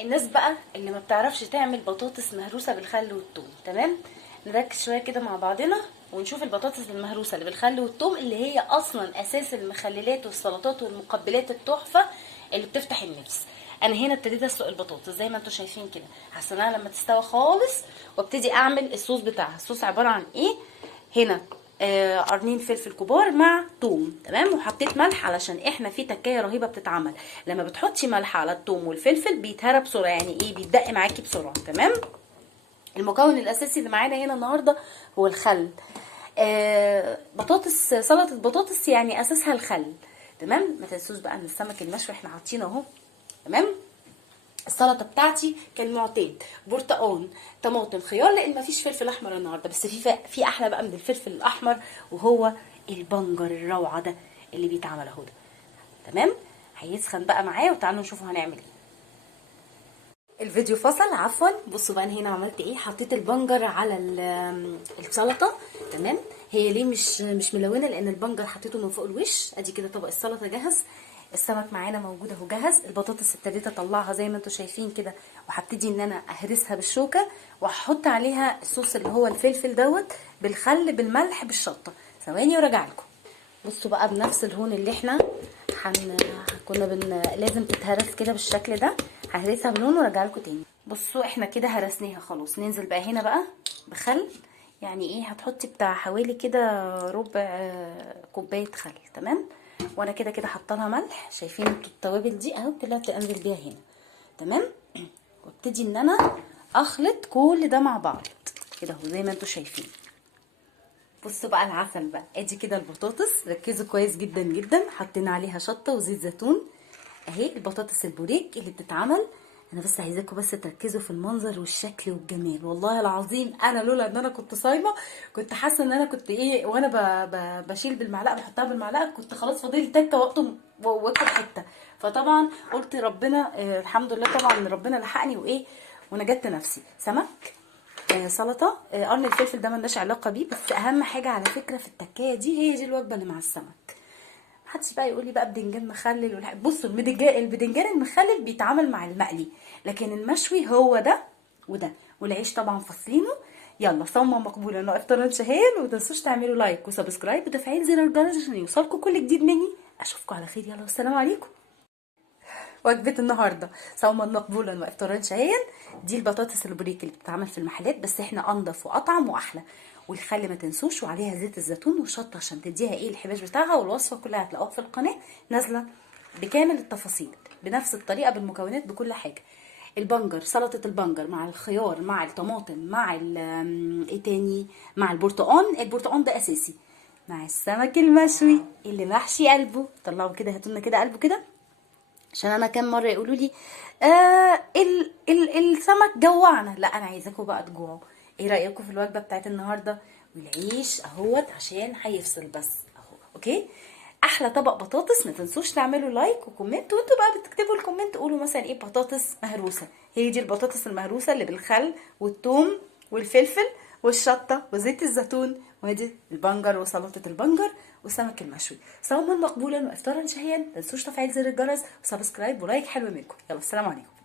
الناس بقى اللي ما بتعرفش تعمل بطاطس مهروسه بالخل والثوم، تمام؟ نركز شويه كده مع بعضنا ونشوف البطاطس المهروسه اللي بالخل والثوم اللي هي اصلا اساس المخللات والسلطات والمقبلات التحفه اللي بتفتح النفس. انا هنا ابتديت اسلق البطاطس زي ما انتم شايفين كده، هستناها لما تستوي خالص وابتدي اعمل الصوص بتاعها. الصوص عباره عن ايه؟ هنا قرنين فلفل كبار مع توم، تمام؟ وحطيت ملح علشان احنا في تكايه رهيبه بتتعمل لما بتحطي ملح على التوم والفلفل بيتهرى بسرعه، يعني ايه، بيتدق معاكي بسرعه، تمام؟ المكون الاساسي اللي معانا هنا النهارده هو الخل. بطاطس، سلطه بطاطس يعني اساسها الخل، تمام؟ ما تنسوش بقى ان السمك المشوي احنا حاطينه اهو، تمام؟ السلطه بتاعتي كالمعتاد برتقان طماطم خيار، لان مفيش فلفل احمر النهارده، بس في احلى بقى من الفلفل الاحمر، وهو البنجر الروعه ده اللي بيتعمل اهو ده، تمام؟ هيسخن بقى معايا وتعالوا نشوفوا هنعمل ايه. الفيديو فصل، عفوا. بصوا بقى انا هنا عملت ايه، حطيت البنجر على السلطه، تمام؟ هي ليه مش ملونه؟ لان البنجر حطيته من فوق الوش. ادي كده طبق السلطه جاهز، السمك معانا موجود اهو جاهز، البطاطس ابتديت اطلعها زي ما انتم شايفين كده، وهبتدي ان انا اهرسها بالشوكه، وهحط عليها الصوص اللي هو الفلفل دوت بالخل بالملح بالشطه. ثواني وراجع لكم. بصوا بقى بنفس الهون اللي احنا كنا لازم تتهرس كده بالشكل ده، ههرسها بلون وارجع لكم تاني. بصوا احنا كده هرسناها خلاص. ننزل بقى هنا بقى بخل، يعني ايه، هتحطي بتاع حوالي كده ربع كوبايه خل، تمام؟ وانا كده كده حاطه لها ملح. شايفين انتوا التوابل دي اهو، طلعت انزل بيها هنا، تمام؟ وابتدي ان انا اخلط كل ده مع بعض كده اهو زي ما انتوا شايفين. بصوا بقى العسل بقى، ادي كده البطاطس، ركزوا كويس جدا جدا، حطينا عليها شطه وزيت زيتون اهي البطاطس البوريك اللي بتتعمل. انا بس عايزاكم بس تركزوا في المنظر والشكل والجمال. والله العظيم انا لولا ان انا كنت صايمه كنت حاسه ان انا كنت ايه، وانا بشيل بالمعلقه بحطها بالمعلقه كنت خلاص فاضل تكه واقطم واكل حته. فطبعا قلت ربنا الحمد لله طبعا ربنا لحقني وايه ونجدت نفسي. سمك، سلطه، قرن الفلفل ده ملناش علاقه بيه، بس اهم حاجه على فكره في التكايه دي هي دي الوجبه اللي مع السمك. محدش بقى يقول لي بقى بدنجان مخلل بصوا البدنجان المخلل بيتعامل مع المقلي، لكن المشوي هو ده وده. والعيش طبعا فاصلينه. يلا صومه مقبوله وافطار شهير، وما تنسوش تعملوا لايك وسبسكرايب وتفعيل زر الجرس عشان يوصلكم كل جديد مني. اشوفكم على خير، يلا والسلام عليكم. وجبة النهاردة صوما مقبولا وافطارا شهيا. دي البطاطس البوريك اللي بتتعمل في المحلات، بس احنا انضف واطعم واحلى. والخل ما تنسوش، وعليها زيت الزيتون والشطه عشان تديها ايه الحباش بتاعها. والوصفه كلها هتلاقوها في القناه نازله بكامل التفاصيل بنفس الطريقه بالمكونات بكل حاجه. البنجر، سلطه البنجر مع الخيار مع الطماطم مع ايه تاني، مع البرتقان ده اساسي، مع السمك المشوي اللي محشي قلبه. طلعوا كده، هاتوا لنا كده قلبه كده، عشان انا كام مره يقولوا لي السمك جوعنا. لا انا عايزاكم بقى تجوعوا. ايه رايكم في الوجبه بتاعت النهارده؟ والعيش اهوت عشان هيفصل بس اهو، اوكي؟ احلى طبق بطاطس. ما تنسوش تعملوا لايك وكومنت، وانتوا بقى بتكتبوا الكومنت قولوا مثلا ايه، بطاطس مهروسه. هي دي البطاطس المهروسه اللي بالخل والثوم والفلفل والشطه وزيت الزيتون، وادي البنجر وسلطه البنجر والسمك المشوي. صوما مقبولا وافطارا شهيا. ما تنسوش تفعيل زر الجرس وسبسكرايب ولايك حلو منكم. يلا السلام عليكم.